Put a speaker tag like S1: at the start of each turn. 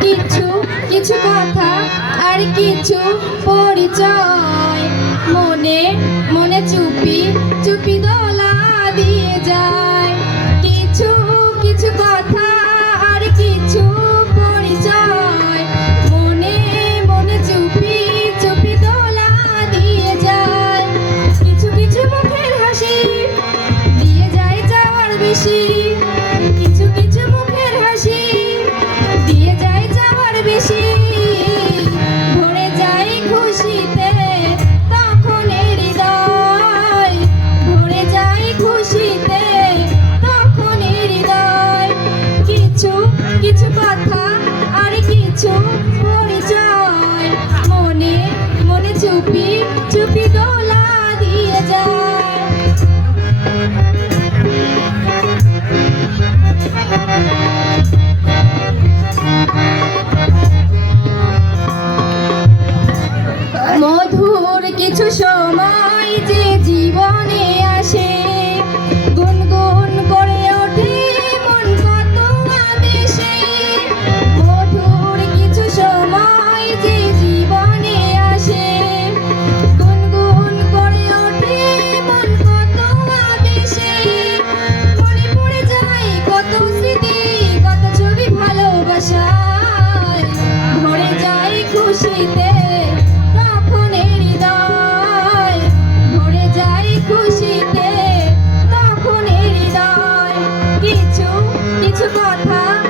S1: কিছু কিছু কথা আর কিছু পরিচয়। মনে মনে কিছু কিছু কথা?